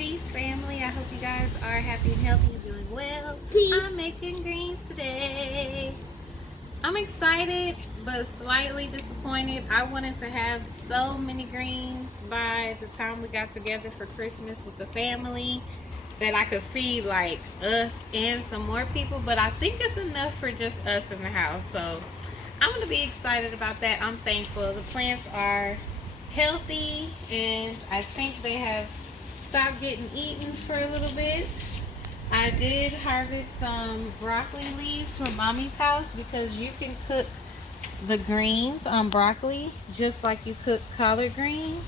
Peace, family. I hope you guys are happy and healthy and doing well. Peace. I'm making greens today. I'm excited, but slightly disappointed. I wanted to have so many greens by the time we got together for Christmas with the family that I could feed like us and some more people, but I think it's enough for just us in the house. So I'm going to be excited about that. I'm thankful. The plants are healthy, and I think they have stopped getting eaten for a little bit. I did harvest some broccoli leaves from mommy's house because you can cook the greens on broccoli just like you cook collard greens.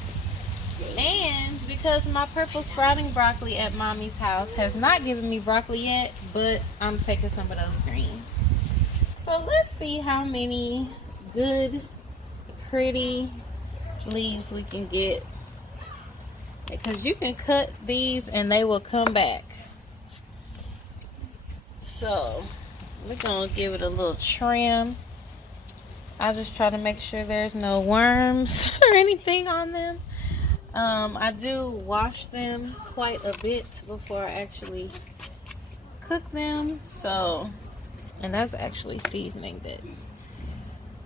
And because my purple sprouting broccoli at mommy's house has not given me broccoli yet, but I'm taking some of those greens. So let's see how many good, pretty leaves we can get, because you can cut these and they will come back. So we're gonna give it a little trim. I just try to make sure there's no worms or anything on them. I do wash them quite a bit before I actually cook them. So, and that's actually seasoning that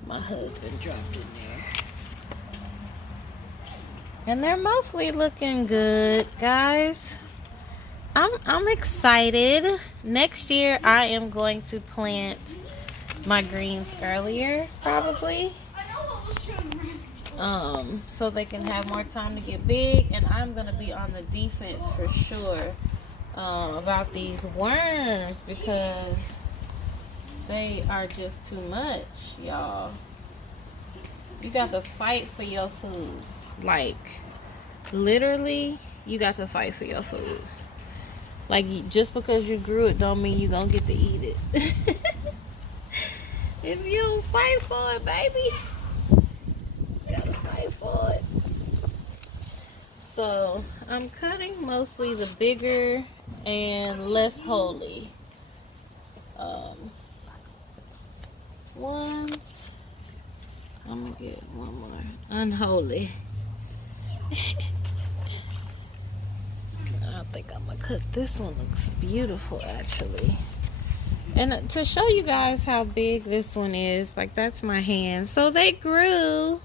my husband dropped in there. And they're mostly looking good, guys. I'm excited. Next year I am going to plant my greens earlier, probably. So they can have more time to get big, and I'm gonna be on the defense for sure about these worms, because they are just too much, y'all. You got to fight for your food. Like, literally, you got to fight for your food. Like, just because you grew it don't mean you're gonna get to eat it. If you don't fight for it, baby, you gotta fight for it. So I'm cutting mostly the bigger and less holy ones. I'm gonna get one more unholy. I think I'm gonna cut this one. Looks beautiful, actually. And to show you guys how big this one is, like, that's my hand. So they grew.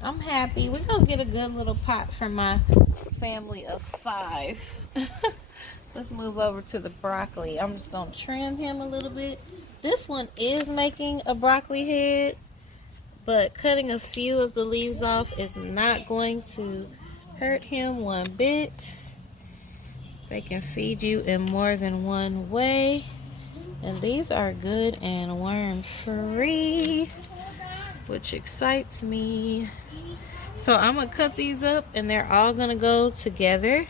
I'm happy. We're gonna get a good little pot for my family of 5. Let's move over to the broccoli. I'm just gonna trim him a little bit. This one is making a broccoli head, but cutting a few of the leaves off is not going to hurt him one bit. They can feed you in more than one way. And these are good and worm free, which excites me. So I'm gonna cut these up, and they're all gonna go together.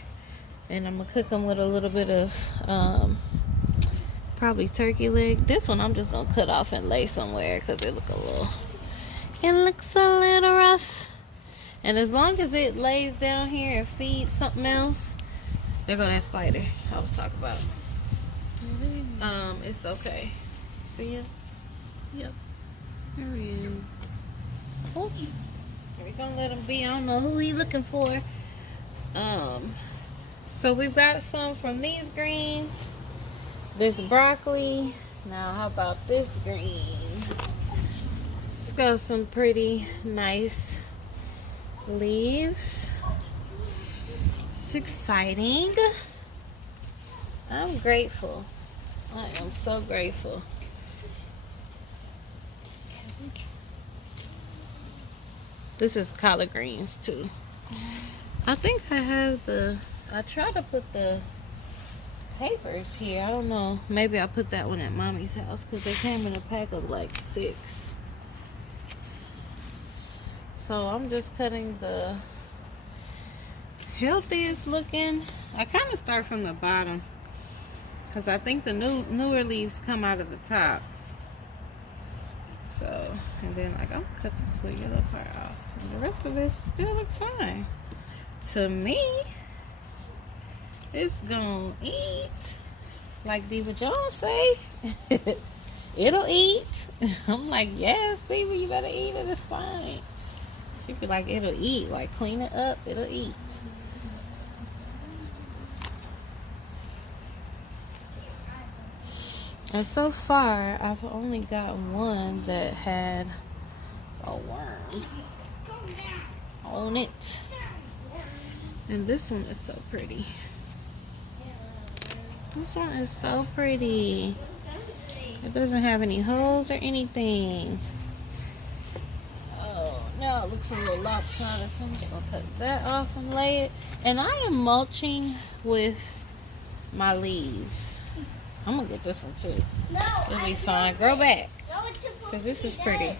And I'm gonna cook them with a little bit of probably turkey leg. This one I'm just gonna cut off and lay somewhere because it looks a little rough. And as long as it lays down here and feeds something else, there go that spider I was talking about. It's okay. See him? Yep. There he is. Oh, we're gonna let him be. I don't know who he's looking for. So we've got some from these greens, this broccoli. Now how about this green? It's got some pretty nice leaves. It's exciting. I'm grateful. I am so grateful. This is collard greens too. I think I have I tried to put the papers here. I don't know. Maybe I put that one at mommy's house because they came in a pack of like 6. So I'm just cutting the healthiest looking. I kind of start from the bottom because I think the newer leaves come out of the top. So, and then like, I'm gonna cut this little yellow part off. And the rest of this still looks fine. To me, it's gonna eat. Like Diva Jones say, it'll eat. I'm like, yes, Diva, you better eat it, it's fine. She'd be like, it'll eat. Like, clean it up, it'll eat. And so far, I've only got one that had a worm on it. And this one is so pretty. This one is so pretty. It doesn't have any holes or anything. Oh, now it looks a little lopsided, so I'm just gonna cut that off and lay it. And I am mulching with my leaves. I'm gonna get this one too. It'll be fine. Grow back. Because this is pretty.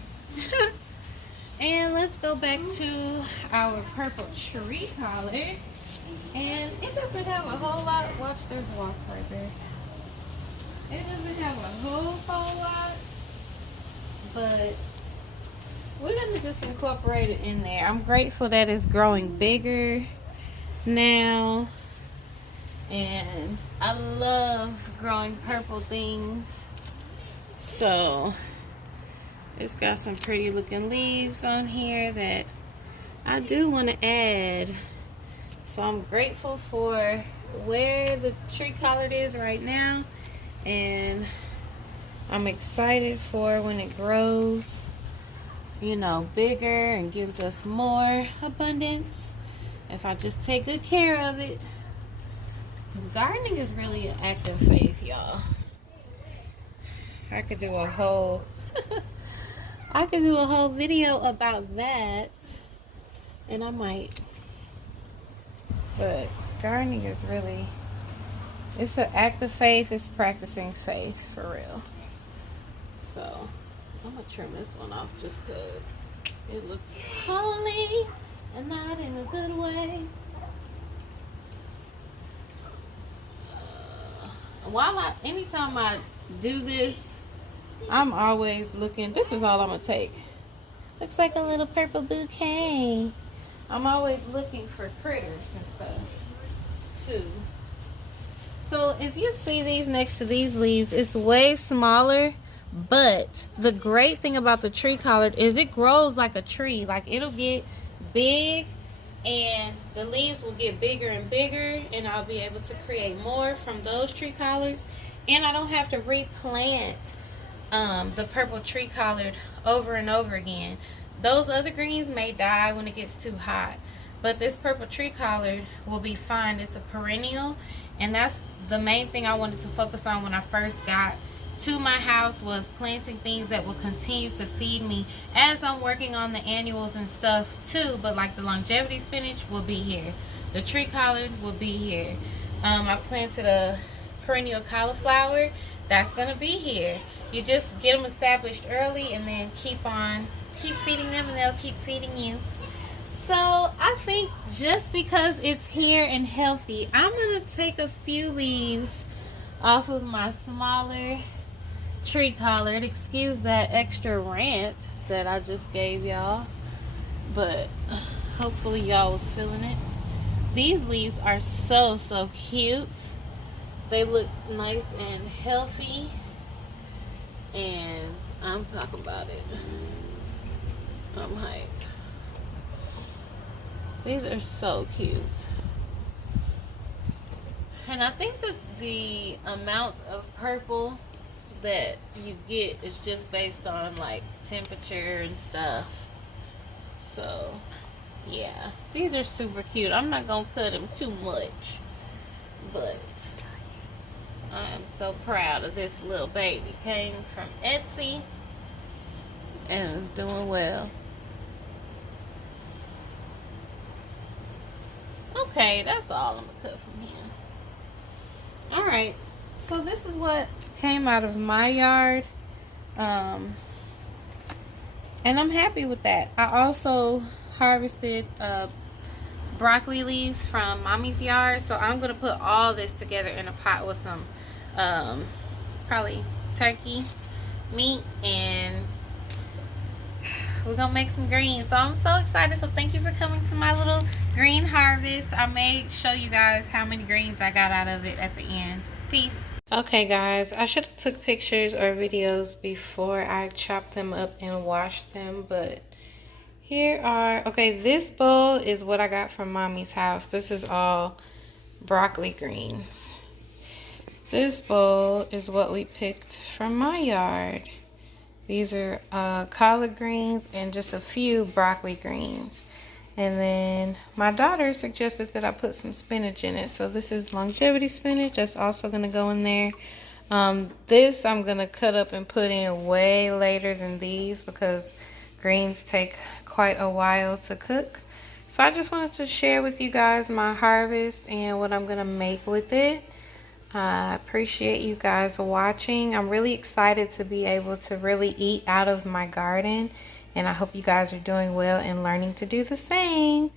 And let's go back to our purple tree collar. And it doesn't have a whole lot. Watch, there's a wasp right there. It doesn't have a whole lot. But we're going to just incorporate it in there. I'm grateful that it's growing bigger now. And I love growing purple things. So it's got some pretty looking leaves on here that I do want to add. So I'm grateful for where the tree collard is right now. And I'm excited for when it grows, you know, bigger and gives us more abundance. If I just take good care of it. Because gardening is really an act of faith, y'all. I could do a whole video about that, and I might. But gardening is really, it's an act of faith. It's practicing faith for real. So I'm gonna trim this one off just because it looks holy and not in a good way. Anytime I do this, I'm always looking. This is all I'm gonna take. Looks like a little purple bouquet. I'm always looking for critters and stuff too. So if you see these next to these leaves, it's way smaller. But the great thing about the tree collard is it grows like a tree. Like it'll get big and the leaves will get bigger and bigger, and I'll be able to create more from those tree collards. And I don't have to replant the purple tree collard over and over again. Those other greens may die when it gets too hot, but this purple tree collard will be fine. It's a perennial, and that's the main thing I wanted to focus on when I first got to my house, was planting things that will continue to feed me as I'm working on the annuals and stuff too. But like the longevity spinach will be here, the tree collard will be here. I planted a perennial cauliflower that's gonna be here. You just get them established early and then keep feeding them, and they'll keep feeding you. So I think just because it's here and healthy, I'm gonna take a few leaves off of my smaller tree collard. Excuse that extra rant that I just gave y'all, but hopefully y'all was feeling it. These leaves are so cute. They look nice and healthy, and I'm talking about it. I'm hyped. These are so cute. And I think that the amount of purple that you get is just based on like temperature and stuff. So yeah, these are super cute. I'm not gonna cut them too much, but I am so proud of this little baby. Came from Etsy and is doing well. Okay, that's all I'm gonna cut from here. Alright, so this is what came out of my yard, and I'm happy with that. I also harvested broccoli leaves from mommy's yard, so I'm gonna put all this together in a pot with some probably turkey meat, and we're gonna make some greens. So I'm so excited. So thank you for coming to my little green harvest. I may show you guys how many greens I got out of it at the end. Peace. Okay guys, I should have took pictures or videos before I chopped them up and washed them, but here are, okay, this bowl is what I got from mommy's house. This is all broccoli greens. This bowl is what we picked from my yard. These are collard greens and just a few broccoli greens. And then my daughter suggested that I put some spinach in it. So this is longevity spinach. That's also going to go in there. This I'm going to cut up and put in way later than these because greens take quite a while to cook. So I just wanted to share with you guys my harvest and what I'm going to make with it. I appreciate you guys watching. I'm really excited to be able to really eat out of my garden. And I hope you guys are doing well and learning to do the same.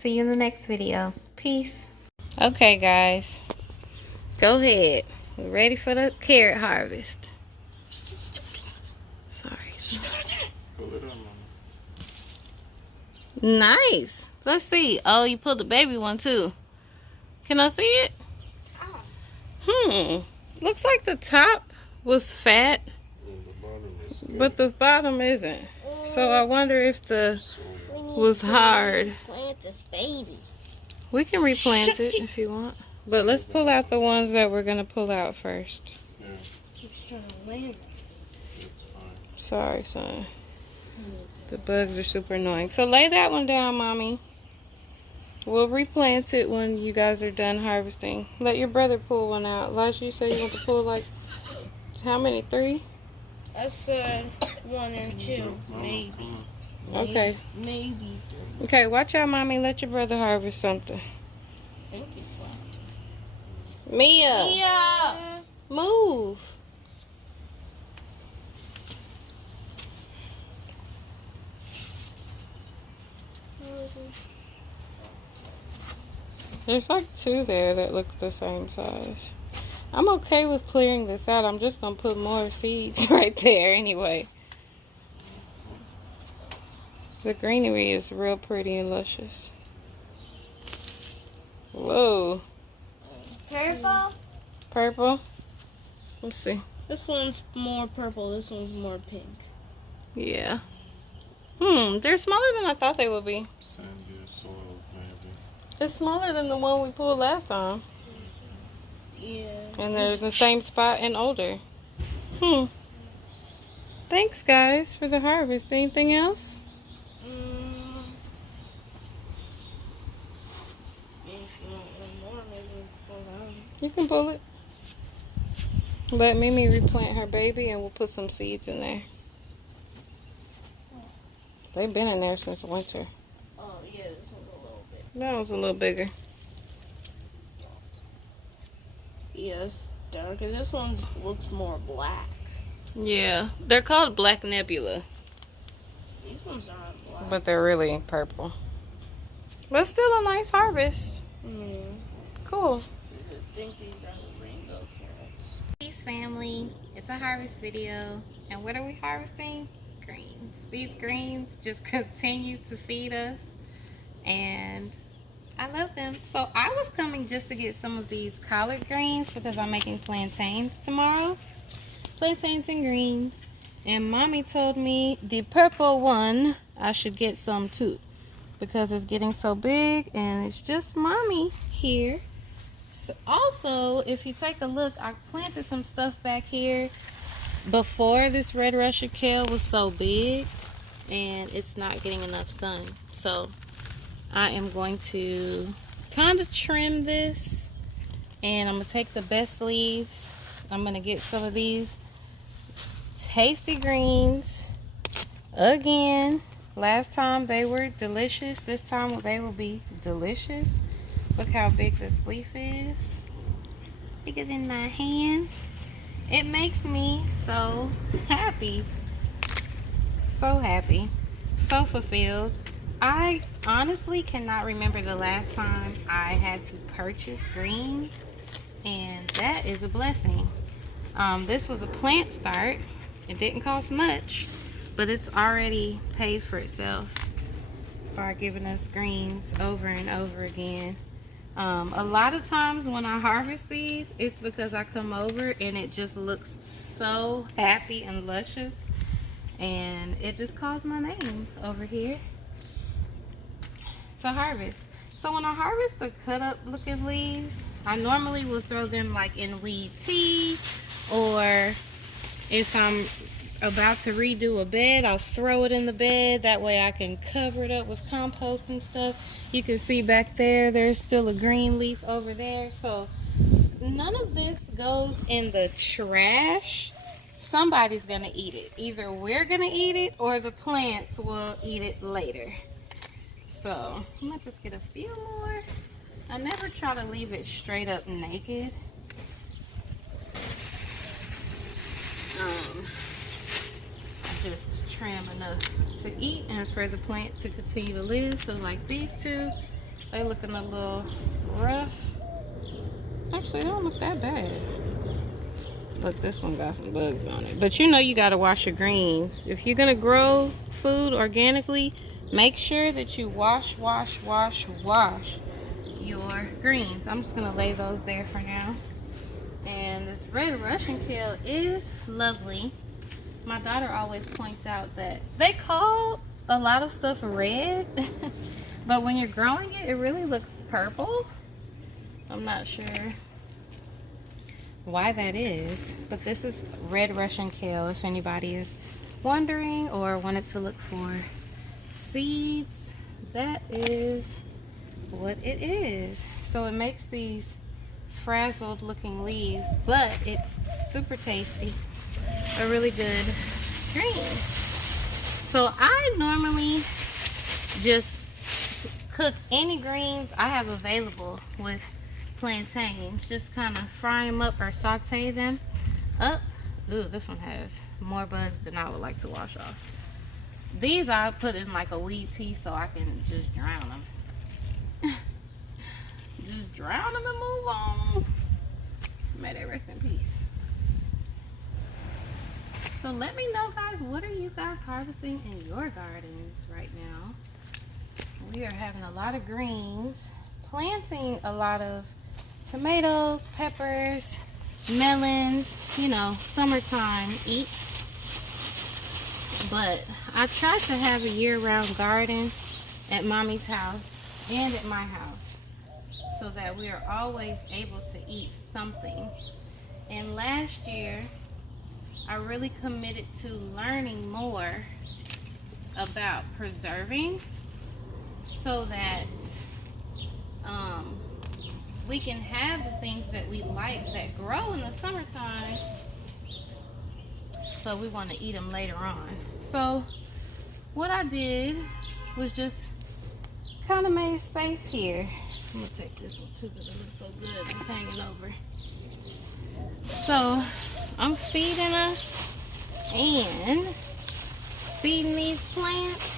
See you in the next video. Peace. Okay, guys. Go ahead. We're ready for the carrot harvest. Sorry. Nice. Let's see. Oh, you pulled the baby one too. Can I see it? Looks like the top was fat, but the bottom isn't. So I wonder if the was hard. Plant this baby. We can replant it if you want. But let's pull out the ones that we're going to pull out first. Yeah. Keeps trying to land. Sorry, son. The bugs are super annoying. So lay that one down, Mommy. We'll replant it when you guys are done harvesting. Let your brother pull one out. Elijah, you say you want to pull like, how many? 3? I said 1 or 2, maybe. Okay. Maybe 3. Okay, watch out, Mommy. Let your brother harvest something. I think he's flat. Mia! Move! There's like 2 there that look the same size. I'm okay with clearing this out. I'm just going to put more seeds right there anyway. The greenery is real pretty and luscious. Whoa. It's purple? Purple? Let's see. This one's more purple. This one's more pink. Yeah. They're smaller than I thought they would be. Sandy soil, maybe. It's smaller than the one we pulled last time. Yeah. And they're in the same spot and older. Thanks, guys, for the harvest. Anything else? If you want one more, maybe pull down. You can pull it. Let Mimi replant her baby and we'll put some seeds in there. They've been in there since winter. Oh, yeah, this one's a little bit. That was a little bigger. Yes, darker. This one looks more black. Yeah, they're called Black Nebula, These ones aren't black. but they're really purple. But still a nice harvest. Cool. I think these are the rainbow carrots. Peace, family. It's a harvest video. And what are we harvesting? Greens. These greens just continue to feed us. And I love them. So I was coming just to get some of these collard greens because I'm making plantains tomorrow. Plantains and greens. And Mommy told me the purple one, I should get some too. Because it's getting so big and it's just Mommy here. So also, if you take a look, I planted some stuff back here before this red Russian kale was so big. And it's not getting enough sun. So I am going to kind of trim this, and I'm going to take the best leaves. I'm going to get some of these tasty greens. Again, last time they were delicious. This time they will be delicious. Look how big this leaf is. Bigger than my hand. It makes me so happy. So happy. So fulfilled. I honestly cannot remember the last time I had to purchase greens, and that is a blessing. This was a plant start. It didn't cost much, but it's already paid for itself by giving us greens over and over again. A lot of times when I harvest these, it's because I come over and it just looks so happy and luscious, and it just calls my name over here to harvest. So when I harvest the cut up looking leaves, I normally will throw them like in weed tea, or if I'm about to redo a bed, I'll throw it in the bed. That way I can cover it up with compost and stuff. You can see back there, there's still a green leaf over there. So none of this goes in the trash. Somebody's gonna eat it. Either we're gonna eat it or the plants will eat it later. So I'm gonna just get a few more. I never try to leave it straight up naked. Just trim enough to eat and for the plant to continue to live. So like these two, they looking a little rough. Actually, they don't look that bad. Look, this one got some bugs on it. But you know you gotta wash your greens. If you're gonna grow food organically, make sure that you wash your greens. I'm just gonna lay those there for now. And this red Russian kale is lovely. My daughter always points out that they call a lot of stuff red, but when you're growing it, it really looks purple. I'm not sure why that is, but this is red Russian kale if anybody is wondering or wanted to look for seeds. That is what it is. So it makes these frazzled looking leaves, but it's super tasty, a really good green. So I normally just cook any greens I have available with plantains, just kind of fry them up or saute them up. Ooh, this one has more bugs than I would like to wash off. These I put in like a weed tea so I can just drown them. Just drown them and move on. May they rest in peace. So let me know, guys, what are you guys harvesting in your gardens right now? We are having a lot of greens, planting a lot of tomatoes, peppers, melons, you know, summertime eat. But I try to have a year-round garden at mommy's house and at my house, so that we are always able to eat something. And last year, I really committed to learning more about preserving so that we can have the things that we like that grow in the summertime, so we want to eat them later on. So what I did was just kind of made space here. I'm gonna take this one too because it looks so good. It's hanging over. So I'm feeding us and feeding these plants.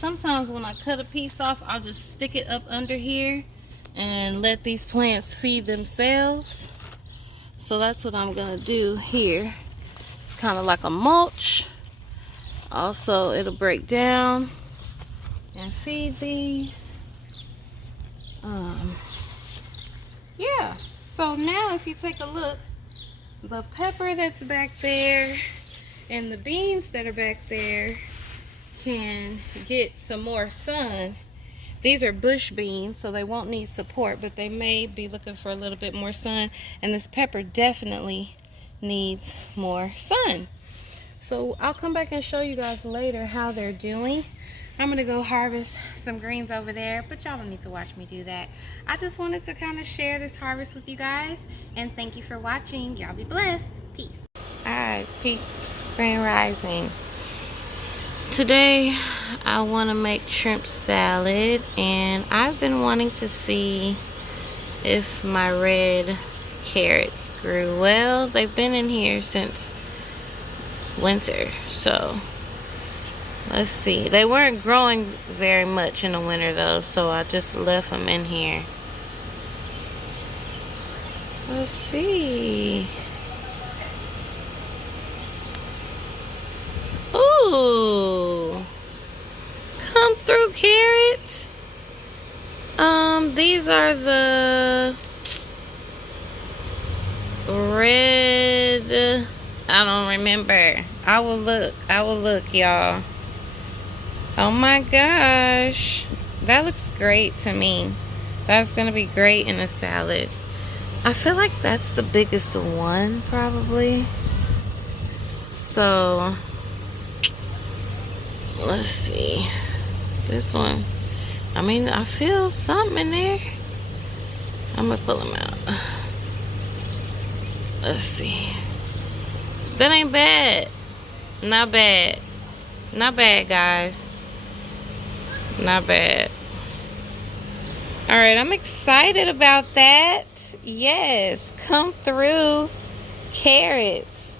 Sometimes when I cut a piece off, I'll just stick it up under here and let these plants feed themselves. So that's what I'm gonna do here. It's kind of like a mulch. Also, it'll break down and feed these. Yeah, so now if you take a look, the pepper that's back there and the beans that are back there can get some more sun. These are bush beans, so they won't need support, but they may be looking for a little bit more sun, and this pepper definitely needs more sun. So I'll come back and show you guys later how they're doing. I'm gonna go harvest some greens over there, but y'all don't need to watch me do that. I just wanted to kind of share this harvest with you guys, and thank you for watching. Y'all be blessed. Peace. Alright, peeps, Grand Rising. Today I want to make shrimp salad, and I've been wanting to see if my red carrots grew. Well, they've been in here since winter, so let's see. They weren't growing very much in the winter though, so I just left them in here. Let's see. Ooh, come through, carrots. These are the red, I don't remember. I will look, y'all. Oh my gosh, that looks great to me. That's gonna be great in a salad. I feel like that's the biggest one probably. So let's see. This one, I mean, I feel something in there. I'm gonna pull them out. Let's see. That ain't bad. Not bad. Not bad, guys. Not bad. Alright, I'm excited about that. Yes, come through carrots.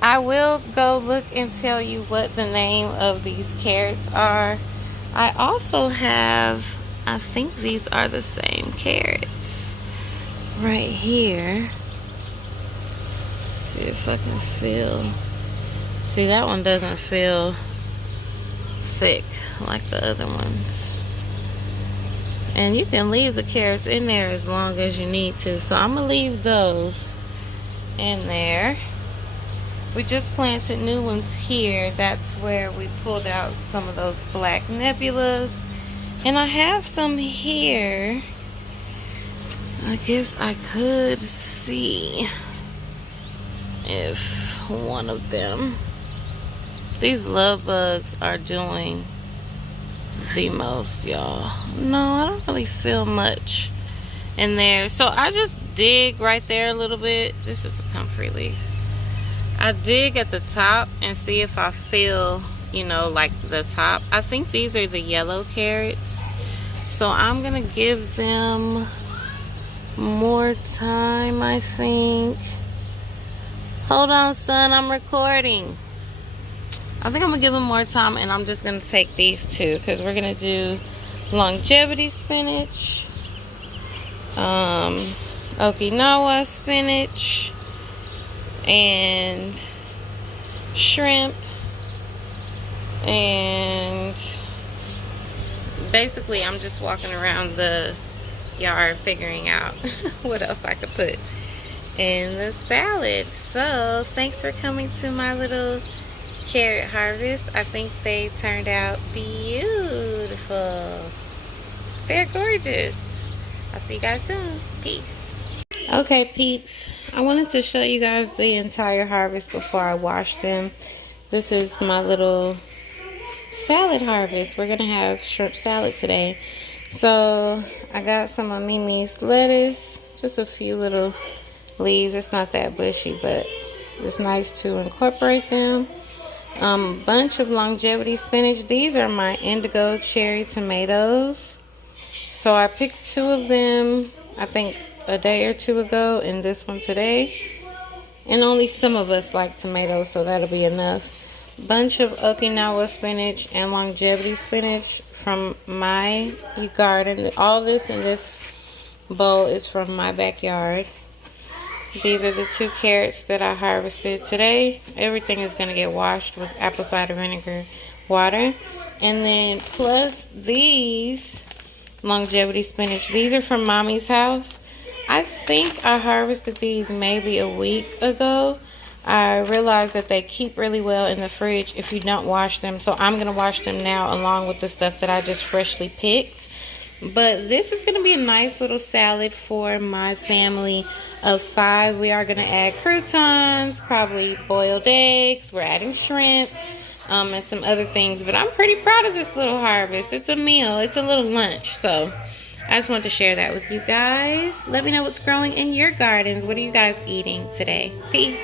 I will go look and tell you what the name of these carrots are. I also have, I think these are the same carrots right here. See if I can feel. See, that one doesn't feel thick like the other ones. And you can leave the carrots in there as long as you need to. So I'm gonna leave those in there. We just planted new ones here. That's where we pulled out some of those black nebulas. And I have some here. I guess I could see if one of them. These love bugs are doing the most, y'all. No, I don't really feel much in there. So I just dig right there a little bit. This is a comfrey leaf. I dig at the top and see if I feel, you know, like the top. I think these are the yellow carrots. So I'm gonna give them more time, I think. Hold on, son, I'm recording. I think I'm gonna give them more time, and I'm just gonna take these two because we're gonna do longevity spinach, Okinawa spinach, and shrimp, and basically I'm just walking around the yard figuring out what else I could put in the salad. So thanks for coming to my little carrot harvest. I think they turned out beautiful. They're gorgeous. I'll see you guys soon. Peace. Okay, peeps, I wanted to show you guys the entire harvest before I wash them. This is my little salad harvest. We're gonna have shrimp salad today. So I got some of Mimi's lettuce, just a few little leaves. It's not that bushy, but it's nice to incorporate them. Bunch of longevity spinach. These are my indigo cherry tomatoes. So I picked two of them, I think a day or two ago, and this one today. And only some of us like tomatoes, so that'll be enough. Bunch of Okinawa spinach and longevity spinach from my garden. All this in this bowl is from my backyard. These are the two carrots that I harvested today. Everything is going to get washed with apple cider vinegar water. And then plus these longevity spinach. These are from Mommy's house. I think I harvested these maybe a week ago. I realized that they keep really well in the fridge if you don't wash them. So I'm going to wash them now along with the stuff that I just freshly picked. But this is going to be a nice little salad for my family of 5. We are going to add croutons, probably boiled eggs. We're adding shrimp and some other things. But I'm pretty proud of this little harvest. It's a meal. It's a little lunch. So I just wanted to share that with you guys. Let me know what's growing in your gardens. What are you guys eating today? Peace.